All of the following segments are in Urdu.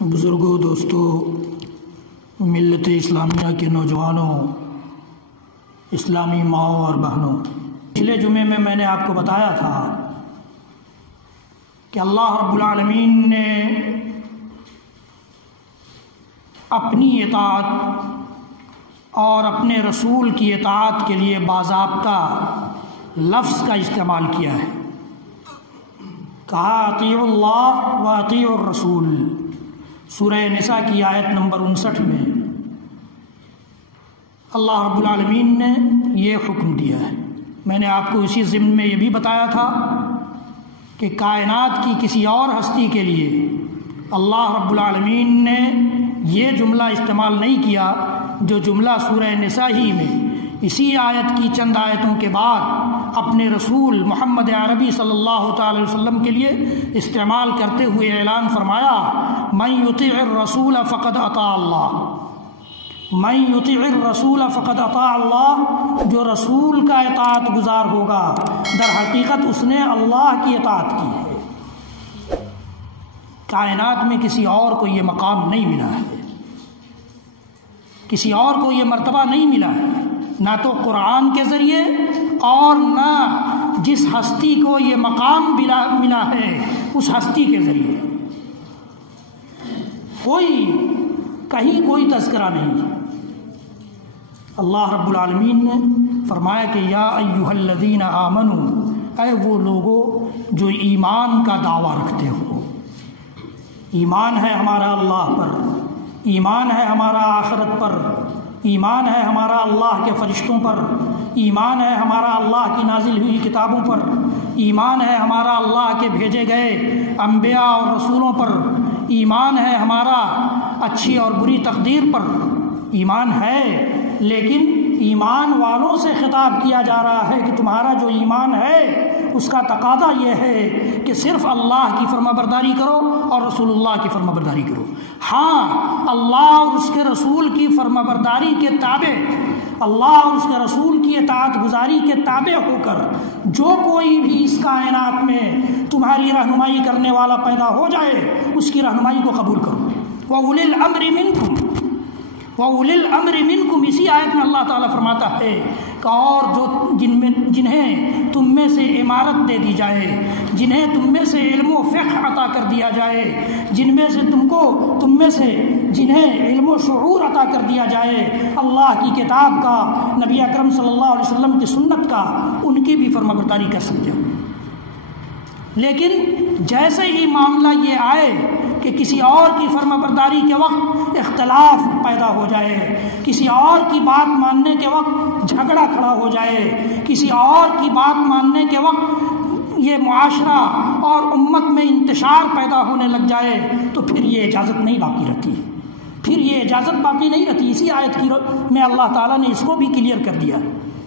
بزرگوں، دوستوں، ملت اسلامیہ کے نوجوانوں، اسلامی ماؤں اور بہنوں، پچھلے جمعے میں نے آپ کو بتایا تھا کہ اللہ رب العالمین نے اپنی اطاعت اور اپنے رسول کی اطاعت کے لیے باضابطہ لفظ کا استعمال کیا ہے۔ کہا اطیعوا اللہ و اطیعوا الرسول، سورہ نساء کی آیت نمبر 59 میں اللہ رب العالمین نے یہ حکم دیا ہے۔ میں نے آپ کو اسی ضمن میں یہ بھی بتایا تھا کہ کائنات کی کسی اور ہستی کے لیے اللہ رب العالمین نے یہ جملہ استعمال نہیں کیا جو جملہ سورہ نساء ہی میں اسی آیت کی چند آیتوں کے بعد اپنے رسول محمد عربی صلی اللہ تعالی وسلم کے لیے استعمال کرتے ہوئے اعلان فرمایا، من یطیع الرسول فقد اطاع اللہ، من یطیع الرسول فقد اطاع اللہ، جو رسول کا اطاعت گزار ہوگا در حقیقت اس نے اللہ کی اطاعت کی ہے۔ کائنات میں کسی اور کو یہ مقام نہیں ملا ہے، کسی اور کو یہ مرتبہ نہیں ملا ہے، نہ تو قرآن کے ذریعے اور نہ جس ہستی کو یہ مقام ملا ہے اس ہستی کے ذریعے کہیں کوئی تذکرہ نہیں۔ اللہ رب العالمین نے فرمایا کہ یا ایھا الذین آمنوا، اے وہ لوگوں جو ایمان کا دعویٰ رکھتے ہو۔ ایمان ہے ہمارا اللہ پر، ایمان ہے ہمارا آخرت پر، ایمان ہے ہمارا اللہ کے فرشتوں پر، ایمان ہے ہمارا اللہ کی نازل ہوئی کتابوں پر، ایمان ہے ہمارا اللہ کے بھیجے گئے انبیاء اور رسولوں پر، ایمان ہے ہمارا اچھی اور بری تقدیر پر، ایمان ہے۔ لیکن ایمان والوں سے خطاب کیا جا رہا ہے کہ تمہارا جو ایمان ہے اس کا تقاضا یہ ہے کہ صرف اللہ کی فرما برداری کرو اور رسول اللہ کی فرما برداری کرو۔ ہاں، اللہ اور اس کے رسول کی فرما برداری کے تابع، اللہ اور اس کے رسول کی اطاعت گزاری کے تابع ہو کر جو کوئی بھی اس کائنات میں تمہاری رہنمائی کرنے والا پیدا ہو جائے اس کی رہنمائی کو قبول کرو۔ وَأُولِي الْأَمْرِ مِنْكُمْ، وَأُولِي الْأَمْرِ مِنْكُمْ، اسی آیت میں اللہ تعالیٰ فرماتا ہے کہ اور جو جنہیں تم میں سے امارت دے دی جائے، جنہیں تم میں سے علم و فقہ عطا کر دیا جائے، تم میں سے جنہیں علم و شعور عطا کر دیا جائے، اللہ کی کتاب کا، نبی اکرم صلی اللہ علیہ وسلم کی سنت کا، ان کی بھی فرما برداری کر سکتے ہو۔ لیکن جیسے ہی معاملہ یہ آئے کہ کسی اور کی فرما برداری کے وقت اختلاف پیدا ہو جائے، کسی اور کی بات ماننے کے وقت جھگڑا کھڑا ہو جائے، کسی اور کی بات ماننے کے وقت یہ معاشرہ اور امت میں انتشار پیدا ہونے لگ جائے تو پھر یہ اجازت نہیں باقی رہتی، اسی آیت کی میں اللہ تعالیٰ نے اس کو بھی کلیئر کر دیا۔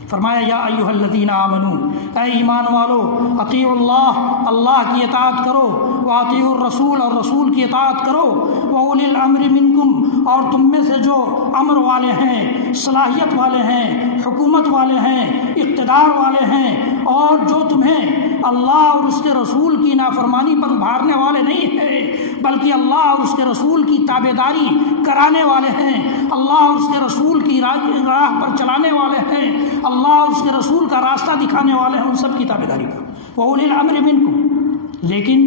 فرمایا یا ایھا الذین آمنوا، اے ایمان والو، اطیعوا اللہ، اللہ کی اطاعت کرو، واطیعوا الرسول، اور رسول کی اطاعت کرو، واولی الامر منکم، اور تم میں سے جو امر والے ہیں، صلاحیت والے ہیں، حکومت والے ہیں، اقتدار والے ہیں، اور جو تمہیں اللہ اور اس کے رسول کی نافرمانی پر ابھارنے والے نہیں ہیں بلکہ اللہ اور اس کے رسول کی تابعداری کرانے والے ہیں، اللہ اور اس کے رسول کی راہ پر چلانے والے ہیں، اللہ اور اس کے رسول کا راستہ دکھانے والے ہیں، ان سب کی تابعداری کرو۔ وَأُولِي الْأَمْرِ مِنْكُمْ، لیکن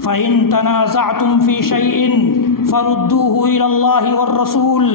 فَإِن تَنَازَعْتُمْ فِي شَيْءٍ فَرُدُّوهُ إِلَى اللَّهِ وَالرَّسُولِ،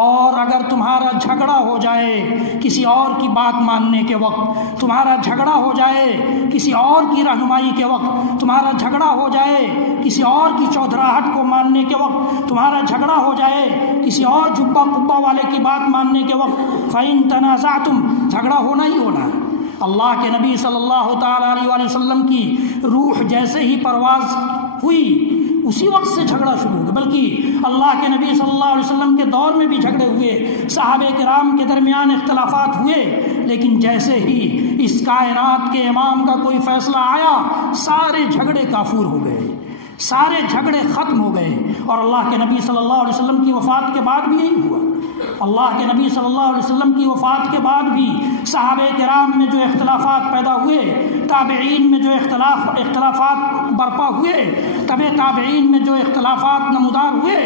اور اگر تمہارا جھگڑا ہو جائے کسی اور کی بات ماننے کے وقت، تمہارا جھگڑا ہو جائے کسی اور کی رہنمائی کے وقت، تمہارا جھگڑا ہو جائے کسی اور کی چودھراہٹ کو ماننے کے وقت، تمہارا جھگڑا ہو جائے کسی اور جبہ قبہ والے کی بات ماننے کے وقت، فَإِن تَنَازَعْتُمْ، جھگڑا ہونا ہی ہونا ہے۔ اللہ کے نبی صلی اللہ تعالیٰ علیہ وسلم کی روح جیسے ہی پرواز ہوئی اسی وقت سے جھگڑا شروع ہو گیا، بلکہ اللہ کے نبی صلی اللہ علیہ وسلم کے دور میں بھی جھگڑے ہوئے، صحابہ کرام کے درمیان اختلافات ہوئے، لیکن جیسے ہی اس کائنات کے امام کا کوئی فیصلہ آیا سارے جھگڑے کافور ہو گئے، سارے جھگڑے ختم ہو گئے۔ اور اللہ کے نبی صلی اللہ علیہ وسلم کی وفات کے بعد بھی یہی ہوا۔ اللہ کے نبی صلی اللہ علیہ وسلم کی وفات کے بعد بھی صحابہ کرام میں جو اختلافات پیدا ہوئے، تابعین میں جو اختلافات برپا ہوئے، تبع تابعین میں جو اختلافات نمودار ہوئے،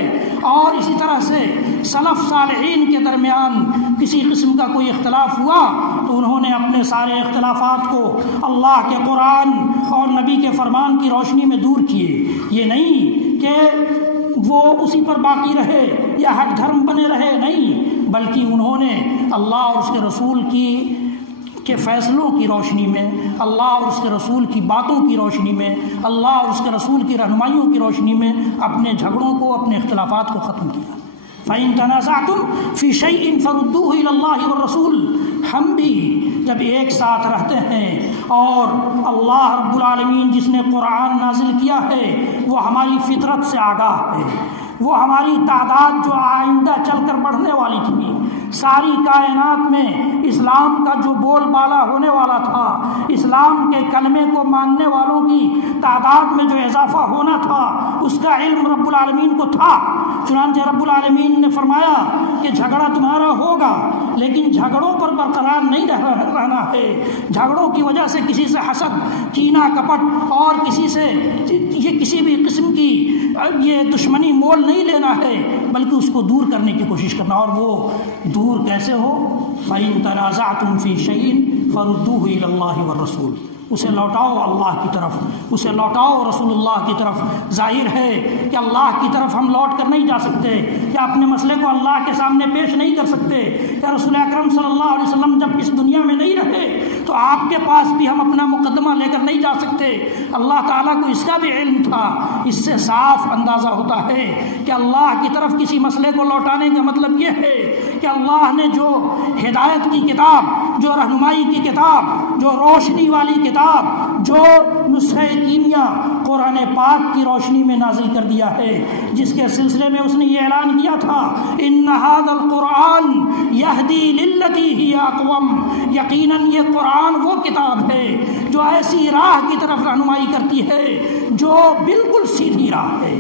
اور اسی طرح سے سلف صالحین کے درمیان کسی قسم کا کوئی اختلاف ہوا تو انہوں نے اپنے سارے اختلافات کو اللہ کے قرآن اور نبی کے فرمان کی روشنی میں دور کیے۔ یہ نہیں کہ وہ اسی پر باقی رہے یا حق دھرم بنے رہے، نہیں، بلکہ انہوں نے اللہ اور اس کے رسول کے فیصلوں کی روشنی میں، اللہ اور اس کے رسول کی باتوں کی روشنی میں، اللہ اور اس کے رسول کی رہنمائیوں کی روشنی میں اپنے جھگڑوں کو، اپنے اختلافات کو ختم کیا۔ فَإِن تَنَازَعْتُمْ فِي شَيْءٍ فَرُدُّوهُ إِلَى اللَّهِ وَالرَّسُولِ۔ ہم بھی جب ایک ساتھ رہتے ہیں اور اللہ رب العالمین جس نے قرآن نازل کیا ہے وہ ہماری فطرت سے آگاہ ہے، وہ ہماری تعداد جو آئندہ چل کر بڑھنے والی تھی، ساری کائنات میں اسلام کا جو بول بالا ہونے والا تھا، اسلام کے کلمے کو ماننے والوں کی تعداد میں جو اضافہ ہونا تھا، اس کا علم رب العالمین کو تھا۔ چنانچہ رب العالمین نے فرمایا کہ جھگڑا تمہارا ہوگا، لیکن جھگڑوں پر برقرار نہیں رہنا ہے، جھگڑوں کی وجہ سے کسی سے حسد، کینہ، کپٹ اور کسی بھی قسم کی یہ دشمنی مول نہیں لینا ہے، بلکہ اس کو دور کرنے کی کوشش کرنا۔ اور وہ دور کیسے ہو؟ فَإِن تَنَازَعْتُمْ فِي شَيْءٍ فَرُدُّوهُ إِلَى اللَّهِ وَالرَّسُولِ۔ اسے لوٹاؤ اللہ کی طرف، اسے لوٹاؤ رسول اللہ کی طرف۔ ظاہر ہے کہ اللہ کی طرف ہم لوٹ کر نہیں جا سکتے، یا اپنے مسئلے کو اللہ کے سامنے پیش نہیں کر سکتے، یا رسول اکرم صلی اللہ علیہ وسلم جب اس دنیا میں نہیں رہے تو آپ کے پاس بھی ہم اپنا مقدمہ لے کر نہیں جا سکتے۔ اللہ تعالیٰ کو اس کا بھی علم تھا۔ اس سے صاف اندازہ ہوتا ہے کہ اللہ کی طرف کسی مسئلے کو لوٹانے کا مطلب یہ ہے کہ اللہ نے جو ہدایت کی کتاب، جو رہنمائی کی کتاب، جو روشنی والی کتاب، جو نسخہ کیمیا قرآن پاک کی روشنی میں نازل کر دیا ہے، جس کے سلسلے میں اس نے یہ اعلان کیا تھا ان ھذا القرآن یہدی للتی ہی اقوم، یقیناً یہ قرآن وہ کتاب ہے جو ایسی راہ کی طرف رہنمائی کرتی ہے جو بالکل سیدھی راہ ہے،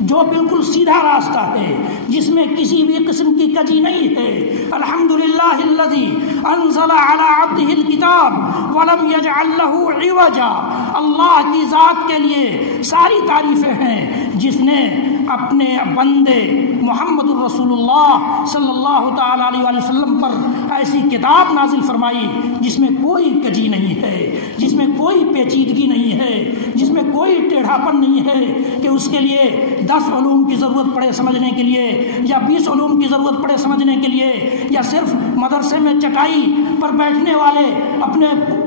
جو بالکل سیدھا راستہ ہے، جس میں کسی بھی قسم کی کجی نہیں ہے۔ الحمدللہ الذی انزل علی عبدہ الکتاب ولم یجعل لہ عوجا۔ اللہ کی ذات کے لیے ساری تعریفیں ہیں جس نے اپنے بندے محمد الرسول اللہ صلی اللہ تعالیٰ علیہ وآلہ وسلم پر ایسی کتاب نازل فرمائی جس میں کوئی کجی نہیں ہے، جس میں کوئی پیچیدگی نہیں ہے، جس میں کوئی ٹیڑھاپن نہیں ہے کہ اس کے لیے 10 علوم کی ضرورت پڑے سمجھنے کے لیے، یا 20 علوم کی ضرورت پڑے سمجھنے کے لیے، یا صرف مدرسے میں چٹائی پر بیٹھنے والے، اپنے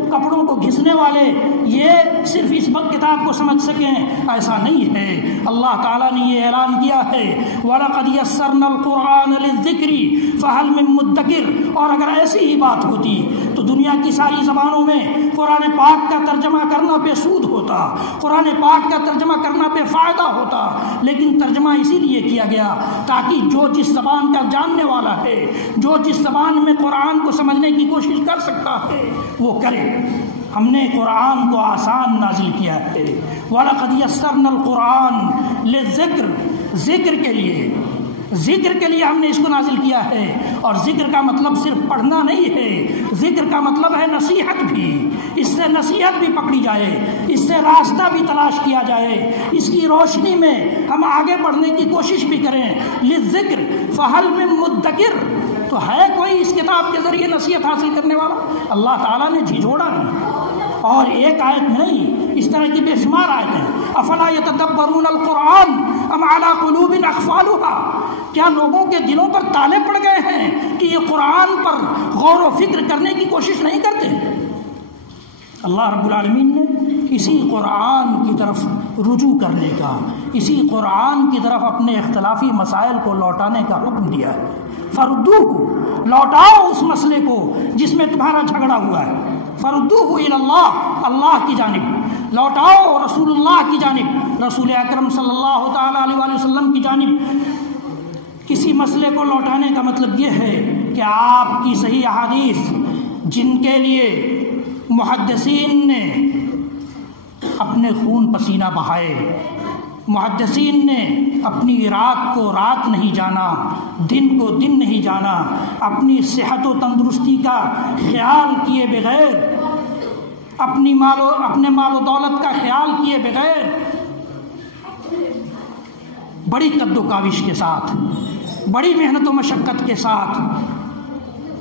کپڑوں کو گھسنے والے یہ صرف اس کتاب کو سمجھ سکیں، ایسا نہیں ہے۔ اللہ تعالیٰ نے یہ اعلان کیا ہے وَلَقَدْ يَسَّرْنَا الْقُرْآنَ لِلذِّكْرِ فَهَلْ مِن مُدَّكِرٍ۔ اور اگر ایسی ہی بات ہوتی تو دنیا کی ساری زبانوں میں قرآن پاک کا ترجمہ کرنا بے سود ہوتا، قرآن پاک کا ترجمہ کرنا بے فائدہ ہوتا، لیکن ترجمہ اسی لیے کیا گیا تاکہ جو جس زبان کا جاننے والا ہے، جو جس زبان میں قرآن کو سمجھنے کی کوشش کر سکتا ہے وہ کرے۔ ہم نے قرآن کو آسان نازل کیا ہے۔ وَلَقَدْ يَسَّرْنَا الْقُرْآنَ لِلذِّكْرِ، ذکر کے لیے ہم نے اس کو نازل کیا ہے۔ اور ذکر کا مطلب صرف پڑھنا نہیں ہے، ذکر کا مطلب ہے نصیحت بھی، اس سے نصیحت بھی پکڑی جائے، اس سے راستہ بھی تلاش کیا جائے، اس کی روشنی میں ہم آگے بڑھنے کی کوشش بھی کریں۔ للذکر فہل من مدکر، تو ہے کوئی اس کتاب کے ذریعے نصیحت حاصل کرنے والا؟ اللہ تعالیٰ نے جھجھوڑا نہیں، اور ایک آیت میں نہیں، اس طرح کی بے شمار آیتیں۔ افلا یتدبرون القرآن ام علی قلوب اقفالها، کیا لوگوں کے دلوں پر تالے پڑ گئے ہیں کہ یہ قرآن پر غور و فکر کرنے کی کوشش نہیں کرتے؟ اللہ رب العالمین نے اسی قرآن کی طرف رجوع کرنے کا، اسی قرآن کی طرف اپنے اختلافی مسائل کو لوٹانے کا حکم دیا ہے۔ فردوہ، لوٹاؤ اس مسئلے کو جس میں تمہارا جھگڑا ہوا ہے۔ فردوہ الی اللہ، اللہ کی جانب لوٹاؤ، رسول اللہ کی جانب، رسول اکرم صلی اللہ تعالیٰ علیہ وآلہ وسلم کی جانب۔ کسی مسئلے کو لوٹانے کا مطلب یہ ہے کہ آپ کی صحیح احادیث، جن کے لیے محدثین نے اپنے خون پسینہ بہائے، محدثین نے اپنی رات کو رات نہیں جانا، دن کو دن نہیں جانا، اپنی صحت و تندرستی کا خیال کیے بغیر، اپنے مال و دولت کا خیال کیے بغیر بڑی قد و کاوش کے ساتھ، بڑی محنت و مشقت کے ساتھ.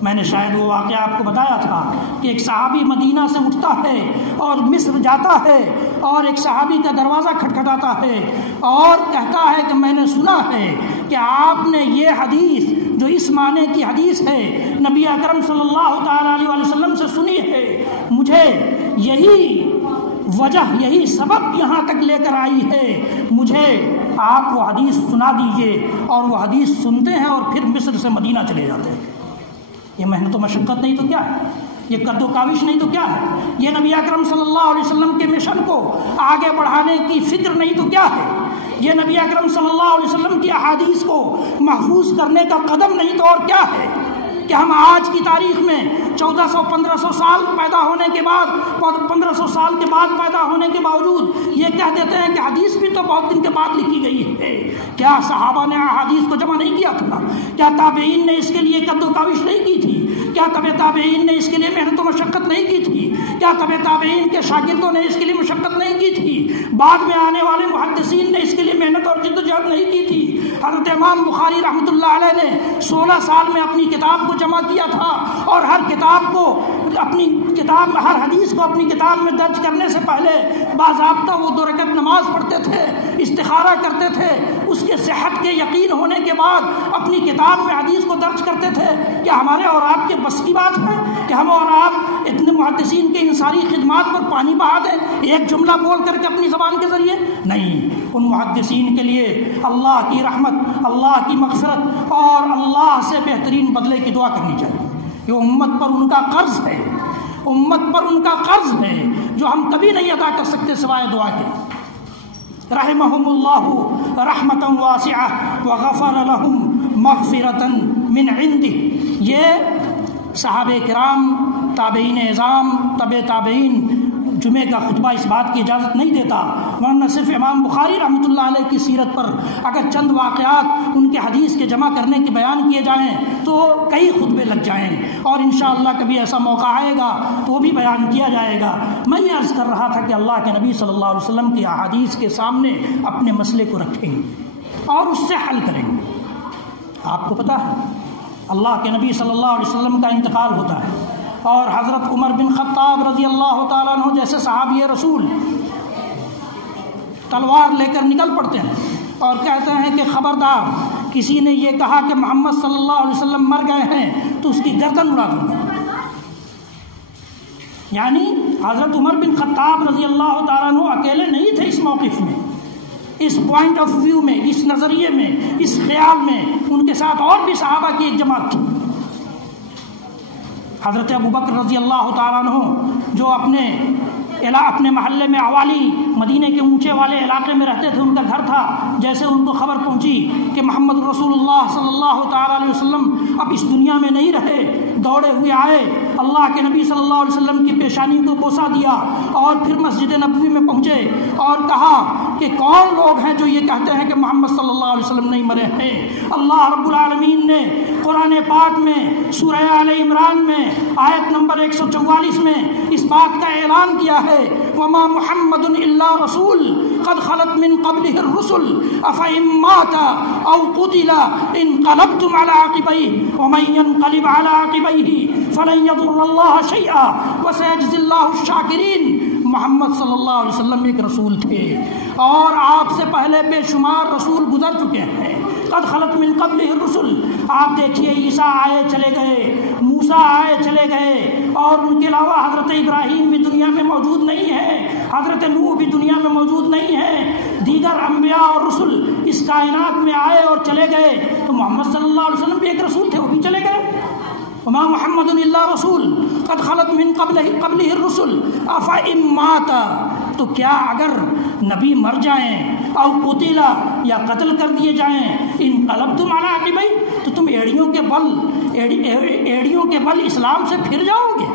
میں نے شاید وہ واقعہ آپ کو بتایا تھا کہ ایک صحابی مدینہ سے اٹھتا ہے اور مصر جاتا ہے، اور ایک صحابی کا دروازہ کھٹکھٹاتا ہے اور کہتا ہے کہ میں نے سنا ہے کہ آپ نے یہ حدیث جو اس معنی کی حدیث ہے نبی اکرم صلی اللہ تعالیٰ علیہ وسلم سے سنی ہے، مجھے یہی وجہ، یہی سبب یہاں تک لے کر آئی ہے، مجھے آپ وہ حدیث سنا دیجئے. اور وہ حدیث سنتے ہیں اور پھر مصر سے مدینہ چلے جاتے ہیں. یہ محنت و مشقت نہیں تو کیا ہے؟ یہ قد و کاوش نہیں تو کیا ہے؟ یہ نبی اکرم صلی اللہ علیہ وسلم کے مشن کو آگے بڑھانے کی فکر نہیں تو کیا ہے؟ یہ نبی اکرم صلی اللہ علیہ وسلم کی احادیث کو محفوظ کرنے کا قدم نہیں تو اور کیا ہے؟ کہ ہم آج کی تاریخ میں 1400-1500 سال پیدا ہونے کے بعد، 1500 سال کے بعد پیدا ہونے کے باوجود یہ کہہ دیتے ہیں کہ حدیث بھی تو بہت دن کے بعد لکھی گئی ہے. کیا صحابہ نے احادیث کو جمع نہیں کیا تھا؟ کیا تابعین نے اس کے لیے قد و کاوش نہیں کی تھی؟ کیا تبع تابعین نے اس کے لیے محنت و مشقت نہیں کی تھی؟ کیا تبع تابعین کے شاگردوں نے اس کے لیے مشقت نہیں کی تھی؟ بعد میں آنے والے محدثین نے اس کے لیے محنت اور جد و جہد نہیں کی تھی؟ حضرت امام بخاری رحمۃ اللہ علیہ نے 16 سال میں اپنی کتاب کو جمع کیا تھا، اور ہر کتاب کو اپنی کتاب، ہر حدیث کو اپنی کتاب میں درج کرنے سے پہلے باضابطہ وہ 2 رکعت نماز پڑھتے تھے، استخارہ کرتے تھے، اس کے صحت کے یقین ہونے کے بعد اپنی کتاب میں حدیث کو درج کرتے تھے. کیا ہمارے اور آپ کے بس کی بات ہے کہ ہم اور آپ اتنے محدثین کے ان ساری خدمات پر پانی بہا دیں ایک جملہ بول کر کے اپنی زبان کے ذریعے؟ نہیں. ان محدثین کے لیے اللہ کی رحمت، اللہ کی مغفرت اور اللہ سے بہترین بدلے کی دعا کرنی چاہیے. یہ امت پر ان کا قرض ہے، امت پر ان کا قرض ہے جو ہم کبھی نہیں ادا کر سکتے سوائے دعا کے. رحمہم اللہ رحمتا واسعہ وغفر لہم مغفرتا من عندہ. یہ صحابہ کرام، تابعین اعظام، تبع تابعین، جمعے کا خطبہ اس بات کی اجازت نہیں دیتا، ورنہ صرف امام بخاری رحمۃ اللہ علیہ کی سیرت پر اگر چند واقعات ان کے حدیث کے جمع کرنے کے بیان کیے جائیں تو کئی خطبے لگ جائیں، اور انشاءاللہ کبھی ایسا موقع آئے گا تو وہ بھی بیان کیا جائے گا. میں یہ عرض کر رہا تھا کہ اللہ کے نبی صلی اللہ علیہ وسلم کی احادیث کے سامنے اپنے مسئلے کو رکھیں گے اور اس سے حل کریں گے. آپ کو پتہ ہے اللہ کے نبی صلی اللہ علیہ وسلم کا انتقال ہوتا ہے، اور حضرت عمر بن خطاب رضی اللہ تعالیٰ عنہ جیسے صحابی رسول تلوار لے کر نکل پڑتے ہیں اور کہتے ہیں کہ خبردار، کسی نے یہ کہا کہ محمد صلی اللہ علیہ وسلم مر گئے ہیں تو اس کی گردن اڑا دوں گا. یعنی حضرت عمر بن خطاب رضی اللہ تعالیٰ عنہ اکیلے نہیں تھے اس موقف میں، اس پوائنٹ آف ویو میں، اس نظریے میں، اس خیال میں. ان کے ساتھ اور بھی صحابہ کی ایک جماعت تھی. حضرت ابوبکر رضی اللہ تعالیٰ عنہ جو اپنے محلے میں عوالی مدینے کے اونچے والے علاقے میں رہتے تھے، ان کا گھر تھا. جیسے ان کو خبر پہنچی کہ محمد رسول اللہ صلی اللہ تعالیٰ علیہ وسلم اب اس دنیا میں نہیں رہے، دوڑے ہوئے آئے، اللہ کے نبی صلی اللہ علیہ وسلم کی پیشانی کو بوسہ دیا اور پھر مسجد نبوی میں پہنچے اور کہا کہ کون لوگ ہیں جو یہ کہتے ہیں کہ محمد صلی اللہ علیہ وسلم نہیں مرے ہیں. اللہ رب العالمین نے قرآن پاک میں سورہ آل عمران میں آیت نمبر 144 میں اس بات کا اعلان کیا ہے، وما محمد الا رسول قد خلت من قبله الرسل افإن مات او قتل انقلبتم على عقبيه ومن ينقلب على عقبيه فلن يضر الله شيئا وسيجزي الله الشاكرين. محمد صلی اللہ علیہ وسلم ایک رسول تھے اور آپ سے پہلے بے شمار رسول گزر چکے ہیں. قد خلت من قبلہ الرسل. آپ دیکھیے عیسیٰ آئے چلے گئے، موسیٰ آئے چلے گئے، اور ان کے علاوہ حضرت ابراہیم بھی دنیا میں موجود نہیں ہے، حضرت نوح بھی دنیا میں موجود نہیں ہے، دیگر انبیاء اور رسل اس کائنات میں آئے اور چلے گئے. تو محمد صلی اللہ علیہ وسلم بھی ایک رسول تھے، وہ بھی چلے گئے. وما محمد الا رسول قد خلت من قبلہ الرسل افإن مات. تو کیا اگر نبی مر جائیں او قتل یا قتل کر دیے جائیں، انقلبتم علی عقبیہ، تو تم ایڑیوں کے بل اسلام سے پھر جاؤ گے؟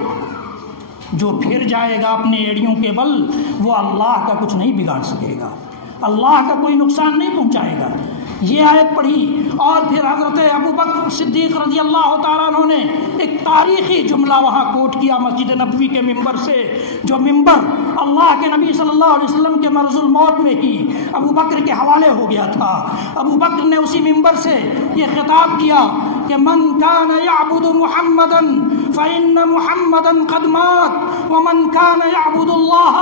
جو پھر جائے گا اپنے ایڑیوں کے بل وہ اللہ کا کچھ نہیں بگاڑ سکے گا. اللہ کا کوئی نقصان نہیں پہنچائے گا۔ یہ آیت پڑھی اور پھر حضرت ابو بکر صدیق رضی اللہ تعالیٰ عنہ نے ایک تاریخی جملہ وہاں کوٹ کیا مسجد نبوی کے ممبر سے، جو ممبر اللہ کے نبی صلی اللہ علیہ وسلم کے مرض الموت میں ہی ابو بکر کے حوالے ہو گیا تھا۔ ابو بکر نے اسی ممبر سے یہ خطاب کیا کہ من کان یعبد محمدا فإن محمدا قد مات ومن کان یعبد اللہ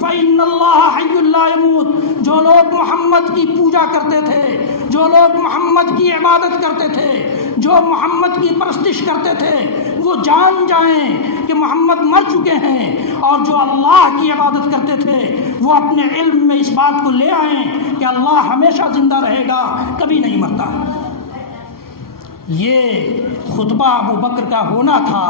فإن اللہ حی لا يموت۔ جو لوگ محمد کی پوجا کرتے تھے، جو لوگ محمد کی عبادت کرتے تھے، جو محمد کی پرستش کرتے تھے، وہ جان جائیں کہ محمد مر چکے ہیں، اور جو اللہ کی عبادت کرتے تھے وہ اپنے علم میں اس بات کو لے آئیں کہ اللہ ہمیشہ زندہ رہے گا، کبھی نہیں مرتا۔ یہ خطبہ ابو بکر کا ہونا تھا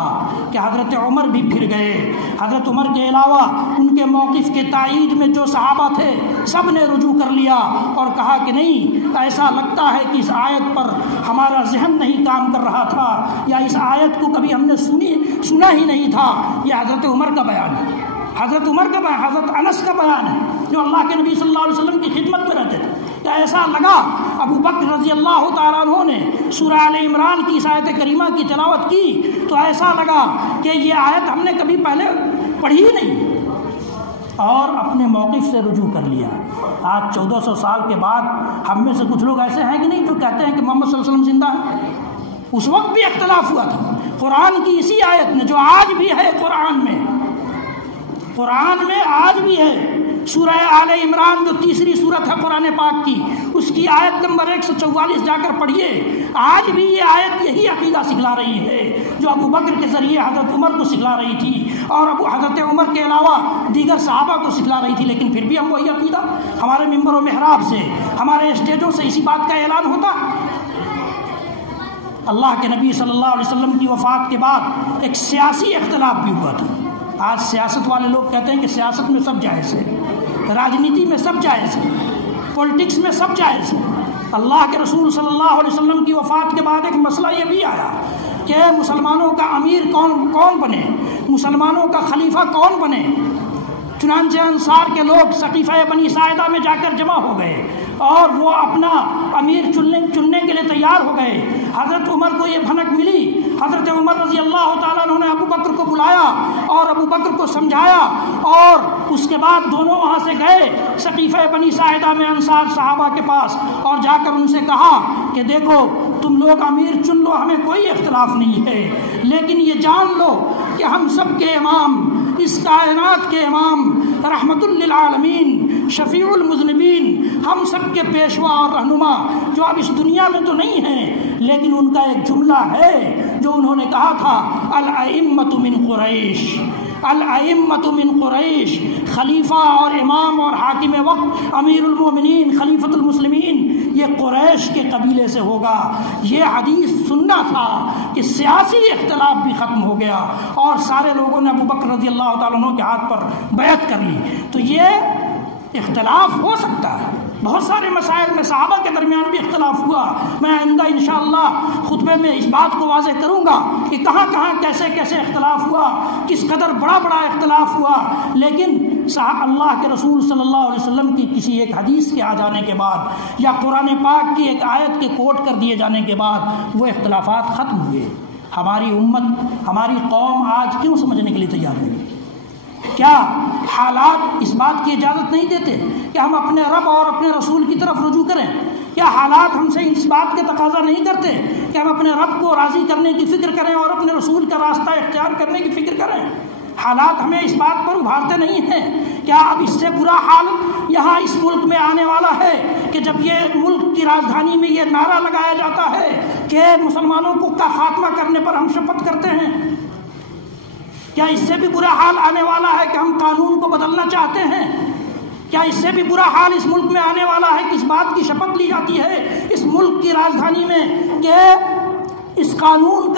کہ حضرت عمر بھی پھر گئے۔ حضرت عمر کے علاوہ ان کے موقف کے تائید میں جو صحابہ تھے سب نے رجوع کر لیا اور کہا کہ نہیں، ایسا لگتا ہے کہ اس آیت پر ہمارا ذہن نہیں کام کر رہا تھا، یا اس آیت کو کبھی ہم نے سنا ہی نہیں تھا۔ یہ حضرت عمر کا بیان ہے، حضرت عمر کا بیان، حضرت انس کا بیان ہے جو اللہ کے نبی صلی اللہ علیہ وسلم کی خدمت میں رہتے تھے۔ کہ ایسا لگا ابو بکر رضی اللہ تعالیٰ عنہ نے سورہ آل عمران کی اس آیت کریمہ کی تلاوت کی تو ایسا لگا کہ یہ آیت ہم نے کبھی پہلے پڑھی ہی نہیں، اور اپنے موقف سے رجوع کر لیا۔ آج 1400 سال کے بعد ہم میں سے کچھ لوگ ایسے ہیں کہ نہیں جو کہتے ہیں کہ محمد صلی اللہ علیہ وسلم زندہ ہے۔ اس وقت بھی اختلاف ہوا تھا قرآن کی اسی آیت میں، جو آج بھی ہے قرآن میں آج بھی ہے۔ سورہ آل عمران جو تیسری سورت ہے قرآن پاک کی، اس کی آیت نمبر 144 جا کر پڑھیے۔ آج بھی یہ آیت یہی عقیدہ سکھلا رہی ہے جو ابو بکر کے ذریعے حضرت عمر کو سکھلا رہی تھی، اور حضرت عمر کے علاوہ دیگر صحابہ کو سکھلا رہی تھی، لیکن پھر بھی ہم وہی عقیدہ، ہمارے ممبر و محراب سے، ہمارے اسٹیجوں سے اسی بات کا اعلان ہوتا۔ اللہ کے نبی صلی اللہ علیہ وسلم کی وفات کے بعد ایک سیاسی اختلاف بھی ہوا تھا۔ آج سیاست والے لوگ کہتے ہیں کہ سیاست میں سب جائز ہے، راجنیتی میں سب جائز ہے، پولیٹکس میں سب جائز ہے۔ اللہ کے رسول صلی اللہ علیہ وسلم کی وفات کے بعد ایک مسئلہ یہ بھی آیا کہ مسلمانوں کا امیر کون بنے، مسلمانوں کا خلیفہ کون بنے۔ چنانچہ انصار کے لوگ سقیفہ بنی ساعدہ میں جا کر جمع ہو گئے اور وہ اپنا امیر چننے کے لیے تیار ہو گئے۔ حضرت عمر کو یہ بھنک ملی، حضرت عمر رضی اللہ تعالیٰ عنہ نے ابو بکر کو بلایا اور ابو بکر کو سمجھایا، اور اس کے بعد دونوں وہاں سے گئے سقیفہ بنی ساعدہ میں انصار صحابہ کے پاس، اور جا کر ان سے کہا کہ دیکھو تم لوگ امیر چن لو، ہمیں کوئی اختلاف نہیں ہے، لیکن یہ جان لو کہ ہم سب کے امام، اس کائنات کے امام، رحمت للعالمین، شفیع المذنبین، ہم سب کے پیشوا اور رہنما، جو اب اس دنیا میں تو نہیں ہیں، لیکن ان کا ایک جملہ ہے جو انہوں نے کہا تھا، الائمۃ من قریش، الائمۃ من قریش، خلیفہ اور امام اور حاکم وقت، امیر المومنین، خلیفۃ المسلمین، یہ قریش کے قبیلے سے ہوگا۔ یہ حدیث سننا تھا کہ سیاسی اختلاف بھی ختم ہو گیا اور سارے لوگوں نے ابو بکر رضی اللہ تعالیٰ عنہ کے ہاتھ پر بیعت کر لی۔ تو یہ اختلاف ہو سکتا ہے، بہت سارے مسائل میں صحابہ کے درمیان بھی اختلاف ہوا۔ میں آئندہ انشاءاللہ خطبے میں اس بات کو واضح کروں گا کہ کہاں کہاں کیسے کیسے اختلاف ہوا، کس قدر بڑا بڑا اختلاف ہوا، لیکن اللہ کے رسول صلی اللہ علیہ وسلم کی کسی ایک حدیث کے آ جانے کے بعد یا قرآن پاک کی ایک آیت کے کوٹ کر دیے جانے کے بعد وہ اختلافات ختم ہوئے۔ ہماری امت، ہماری قوم آج کیوں سمجھنے کے لیے تیار نہیں؟ کیا حالات اس بات کی اجازت نہیں دیتے کہ ہم اپنے رب اور اپنے رسول کی طرف رجوع کریں؟ کیا حالات ہم سے اس بات کے تقاضا نہیں کرتے کہ ہم اپنے رب کو راضی کرنے کی فکر کریں اور اپنے رسول کا راستہ اختیار کرنے کی فکر کریں؟ حالات ہمیں اس بات پر ابھارتے نہیں ہیں؟ کیا اب اس سے برا حال یہاں اس ملک میں آنے والا ہے کہ جب یہ ملک کی راجدھانی میں یہ نعرہ لگایا جاتا ہے کہ مسلمانوں کو کا خاتمہ کرنے پر ہم شپث کرتے ہیں؟ کیا اس سے بھی برا حال آنے والا ہے کہ ہم قانون کو بدلنا چاہتے ہیں؟ کیا اس سے بھی برا حال اس ملک میں آنے والا ہے کہ اس بات کی شپث لی جاتی ہے اس ملک کی راجدھانی میں کہ اس قانون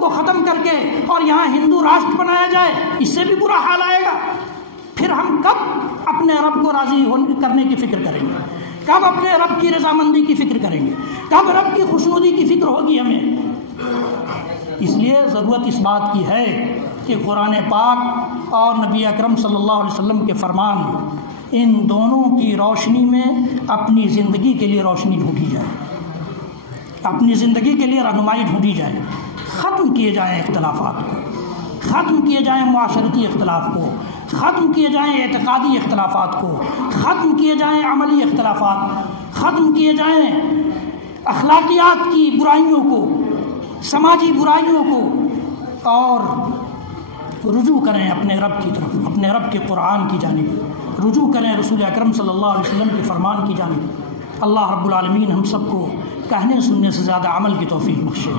کو ختم کر کے اور یہاں ہندو راشٹر بنایا جائے؟ اس سے بھی برا حال آئے گا۔ پھر ہم کب اپنے رب کو راضی کرنے کی فکر کریں گے؟ کب اپنے رب کی رضامندی کی فکر کریں گے؟ کب رب کی خوشنودی کی فکر ہوگی ہمیں؟ اس لیے ضرورت اس بات کی ہے کہ قرآن پاک اور نبی اکرم صلی اللہ علیہ وسلم کے فرمان، ان دونوں کی روشنی میں اپنی زندگی کے لیے روشنی ڈھونڈی جائے، اپنی زندگی کے لیے رہنمائی ڈھونڈی جائے، ختم کیے جائیں اختلافات کو، ختم کیے جائیں معاشرتی اختلاف کو، ختم کیے جائیں اعتقادی اختلافات کو، ختم کیے جائیں عملی اختلافات، ختم کیے جائیں اخلاقیات کی برائیوں کو، سماجی برائیوں کو، اور رجوع کریں اپنے رب کی طرف، اپنے رب کے قرآن کی جانب، رجوع کریں رسول اکرم صلی اللہ علیہ وسلم کے فرمان کی جانب۔ اللہ رب العالمین ہم سب کو کہنے سننے سے زیادہ عمل کی توفیق بخشے۔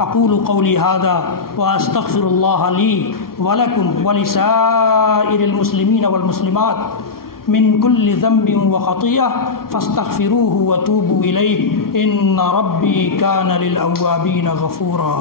اقول قولی ھذا واستغفر اللہ لی ولکم ولسائر المسلمین والمسلمات من کل ذنب وخطیئہ فاستغفروہ وتوبوا الیہ ان ربی کان للأوابین غفورا۔